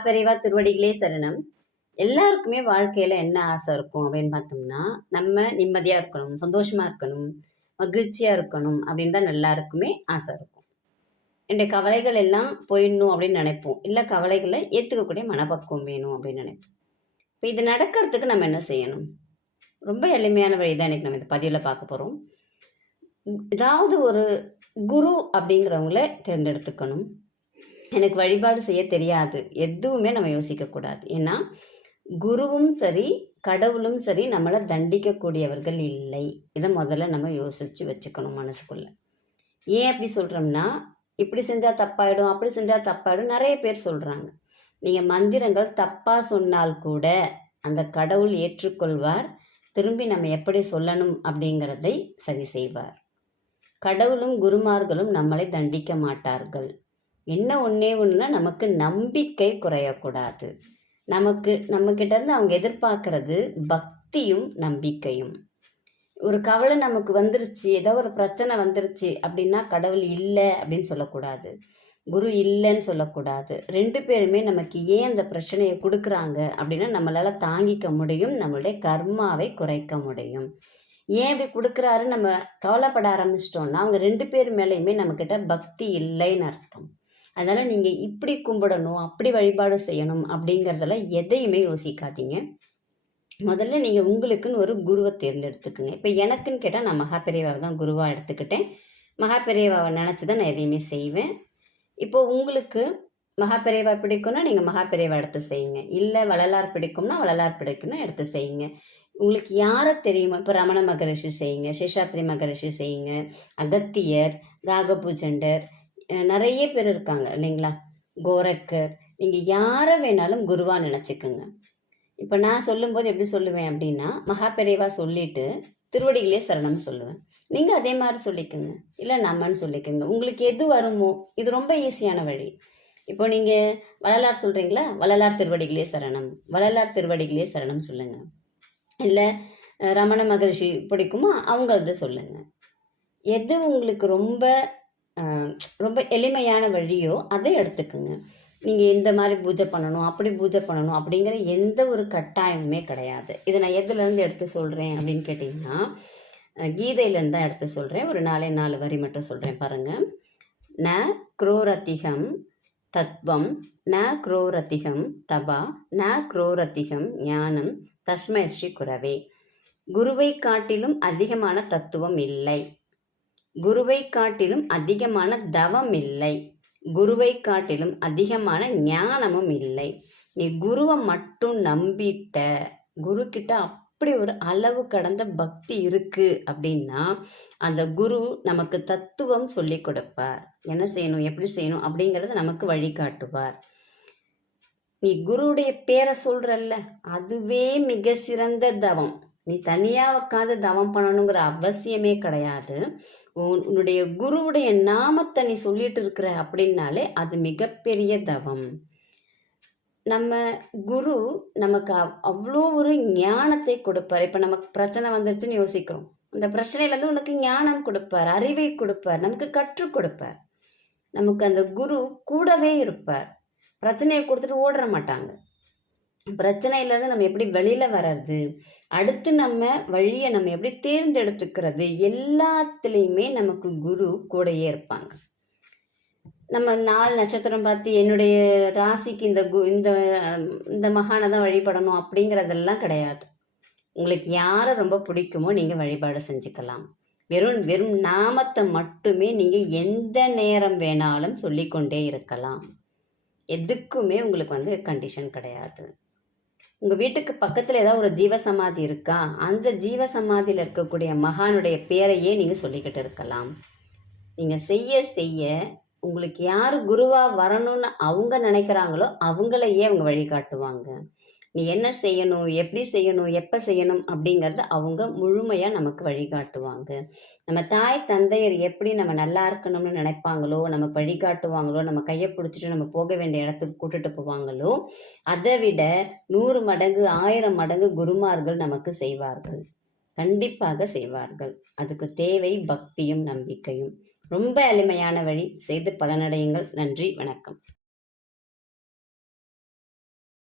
மகாபெரிவா திருவடிகளே சரணம். எல்லாருக்குமே வாழ்க்கையில என்ன ஆசை இருக்கும் அப்படின்னு பார்த்தோம்னா நம்ம நிம்மதியா இருக்கணும் சந்தோஷமா இருக்கணும் மகிழ்ச்சியா இருக்கணும் அப்படின்னு தான் எல்லாருக்குமே ஆசை இருக்கும். என்னுடைய கவலைகள் எல்லாம் போயிடணும் அப்படின்னு நினைப்போம். இல்லை கவலைகளை ஏற்றுக்கக்கூடிய மனப்பக்குவம் வேணும் அப்படின்னு நினைப்போம். இப்போ இது நடக்கிறதுக்கு நம்ம என்ன செய்யணும்? ரொம்ப எளிமையான வழி தான் இன்னைக்கு நம்ம இந்த பதிவில் பார்க்க போகிறோம் ஏதாவது ஒரு குரு அப்படிங்கிறவங்கள தேர்ந்தெடுத்துக்கணும். எனக்கு வழிபாடு செய்ய தெரியாது. எதுவுமே நம்ம யோசிக்கக்கூடாது. ஏன்னா குருவும் சரி கடவுளும் சரி நம்மளை தண்டிக்கக்கூடியவர்கள் இல்லை. இதை முதல்ல நம்ம யோசித்து வச்சுக்கணும் மனசுக்குள்ளே. ஏன் அப்படி சொல்கிறோம்னா இப்படி செஞ்சால் தப்பாயிடும் அப்படி செஞ்சால் தப்பாயிடும் நிறைய பேர் சொல்கிறாங்க நீங்கள் மந்திரங்கள் தப்பாக சொன்னால் கூட அந்த கடவுள் ஏற்றுக்கொள்வார் திரும்பி நம்ம எப்படி சொல்லணும் அப்படிங்கிறதை சரி செய்வார். கடவுளும் குருமார்களும் நம்மளை தண்டிக்க மாட்டார்கள். என்ன ஒன்றே ஒன்றுனா நமக்கு நம்பிக்கை குறையக்கூடாது. நமக்கு நம்மக்கிட்ட இருந்து அவங்க எதிர்பார்க்கறது பக்தியும் நம்பிக்கையும். ஒரு கவலை நமக்கு வந்துருச்சு ஏதோ ஒரு பிரச்சனை வந்துருச்சு அப்படின்னா கடவுள் இல்லை அப்படின்னு சொல்லக்கூடாது. குரு இல்லைன்னு சொல்லக்கூடாது. ரெண்டு பேருமே நமக்கு ஏன் அந்த பிரச்சனையை கொடுக்குறாங்க அப்படின்னா நம்மளால் தாங்கிக்க முடியும் நம்மளுடைய கர்மாவை குறைக்க முடியும். ஏன் இப்படி கொடுக்குறாரு நம்ம கவலைப்பட ஆரம்பிச்சிட்டோம்னா அவங்க ரெண்டு பேர் மேலேயுமே நம்மக்கிட்ட பக்தி இல்லைன்னு அர்த்தம். அதனால் நீங்கள் இப்படி கும்பிடணும் அப்படி வழிபாடு செய்யணும் அப்படிங்கிறதுல எதையுமே யோசிக்காதீங்க. முதல்ல நீங்கள் உங்களுக்குன்னு ஒரு குருவை தேர்ந்தெடுத்துக்குங்க. இப்போ எனக்குன்னு கேட்டால் நான் மகாபெரியவாவை தான் குருவாக எடுத்துக்கிட்டேன். மகாபெரியவாவை நினச்சி தான் நான் எதையுமே செய்வேன். இப்போ உங்களுக்கு மகாபெரியவா பிடிக்கும்னா நீங்கள் மகாபெரியவா எடுத்து செய்யுங்க. இல்லை வள்ளலார் பிடிக்கும்னா வள்ளலார் பிடிக்கும்னா எடுத்து செய்யுங்க. உங்களுக்கு யாரை தெரியுமோ இப்போ ரமண மகரிஷி செய்யுங்க சேஷாத்ரி மகரிஷி செய்யுங்க அகத்தியர் தாகபூஜண்டர் நிறைய பேர் இருக்காங்க இல்லைங்களா? கோரக்கர். நீங்கள் யாரை வேணாலும் குருவாக நினச்சிக்கோங்க. இப்போ நான் சொல்லும்போது எப்படி சொல்லுவேன் அப்படின்னா மகாபெரிவா சொல்லிட்டு திருவடிகளே சரணம் சொல்லுவேன். நீங்கள் அதே மாதிரி சொல்லிக்கோங்க. இல்லை நம்மன்னு சொல்லிக்கோங்க. உங்களுக்கு எது வருமோ இது ரொம்ப ஈஸியான வழி. இப்போ நீங்கள் வள்ளலார் சொல்கிறீங்களா வள்ளலார் திருவடிகளே சரணம். வள்ளலார் திருவடிகளே சரணம் சொல்லுங்கள் இல்லை ரமண மகரிஷி பிடிக்குமோ அவங்களது சொல்லுங்கள் எது உங்களுக்கு ரொம்ப ரொம்ப எளிமையான வழியோ அதை எடுத்துக்கோங்க. நீங்கள் இந்த மாதிரி பூஜை பண்ணணும் அப்படி பூஜை பண்ணணும் அப்படிங்கிற எந்த ஒரு கட்டாயமுமே கிடையாது. இதை நான் எதுலேருந்து எடுத்து சொல்கிறேன் அப்படின்னு கேட்டிங்கன்னா கீதையிலேருந்து தான் எடுத்து சொல்கிறேன் ஒரு நாலே நாலு வரி மட்டும் சொல்கிறேன் பாருங்கள் ந குரோரதிகம் தத்வம் ந குரோரதிகம் தபா ந குரோரதிகம் ஞானம் தஸ்மஸ்ரீ குரவே. குருவை காட்டிலும் அதிகமான தத்துவம் இல்லை. குருவை காட்டிலும் அதிகமான தவம் இல்லை குருவை காட்டிலும் அதிகமான ஞானமும் இல்லை. நீ குருவை மட்டும் நம்பிட்ட குரு கிட்ட அப்படி ஒரு அளவு கடந்த பக்தி இருக்கு அப்படின்னா அந்த குரு நமக்கு தத்துவம் சொல்லி கொடுப்பார். என்ன செய்யணும் எப்படி செய்யணும் அப்படிங்கிறத நமக்கு வழிகாட்டுவார். நீ குருவுடைய பேரை சொல்றல்ல அதுவே மிக சிறந்த தவம். நீ தனியாக உட்காந்து தவம் பண்ணணுங்கிற அவசியமே கிடையாது. உன்னுடைய குருவுடைய நாமத்தை நீ சொல்லிட்டு இருக்கிற அப்படின்னாலே அது மிகப்பெரிய தவம். நம்ம குரு நமக்கு அவ்வளோ ஒரு ஞானத்தை கொடுப்பார். இப்போ நமக்கு பிரச்சனை வந்துருச்சுன்னு யோசிக்கிறோம். இந்த பிரச்சனையிலேருந்து உனக்கு ஞானம் கொடுப்பார் அறிவை கொடுப்பார் நமக்கு கற்றுக் கொடுப்பார். நமக்கு அந்த குரு கூடவே இருப்பார். பிரச்சனையை கொடுத்துட்டு ஓடுற மாட்டாங்க. பிரச்சனையிலேருந்து நம்ம எப்படி வெளியில் வர்றது? அடுத்து நம்ம வழியை நம்ம எப்படி தேர்ந்தெடுத்துக்கிறது? எல்லாத்துலேயுமே நமக்கு குரு கூடையே இருப்பாங்க. நம்ம நாலு நட்சத்திரம் பார்த்து என்னுடைய ராசிக்கு இந்த கு இந்த இந்த மகானை தான் வழிபடணும் அப்படிங்கிறதெல்லாம் கிடையாது. உங்களுக்கு யாரை ரொம்ப பிடிக்குமோ நீங்கள் வழிபாடு செஞ்சுக்கலாம். வெறும் வெறும் நாமத்தை மட்டுமே நீங்கள் எந்த நேரம் வேணாலும் சொல்லிக்கொண்டே இருக்கலாம். எதுக்குமே உங்களுக்கு வந்து கண்டிஷன் கிடையாது. உங்கள் வீட்டுக்கு பக்கத்தில் ஏதாவது ஒரு ஜீவசமாதி இருக்கா? அந்த ஜீவசமாதியில் இருக்கக்கூடிய மகானுடைய பேரையே நீங்கள் சொல்லிக்கிட்டு இருக்கலாம். நீங்கள் செய்ய செய்ய உங்களுக்கு யார் குருவாக வரணும்னு அவங்க நினைக்கிறாங்களோ அவங்களையே அவங்க வழிகாட்டுவாங்க. நீ என்ன செய்யணும் எப்படி செய்யணும் எப்போ செய்யணும் அப்படிங்கிறத அவங்க முழுமையாக நமக்கு வழிகாட்டுவாங்க. நம்ம தாய் தந்தையர் எப்படி நம்ம நல்லா இருக்கணும்னு நினைப்பாங்களோ நமக்கு வழிகாட்டுவாங்களோ நம்ம கையை பிடிச்சிட்டு நம்ம போக வேண்டிய இடத்துக்கு கூட்டுட்டு போவாங்களோ அதை விட நூறு மடங்கு ஆயிரம் மடங்கு குருமார்கள் நமக்கு செய்வார்கள். கண்டிப்பாக செய்வார்கள். அதுக்கு தேவை பக்தியும் நம்பிக்கையும். ரொம்ப எளிமையான வழி. செய்து பலனடையுங்கள். நன்றி. வணக்கம்.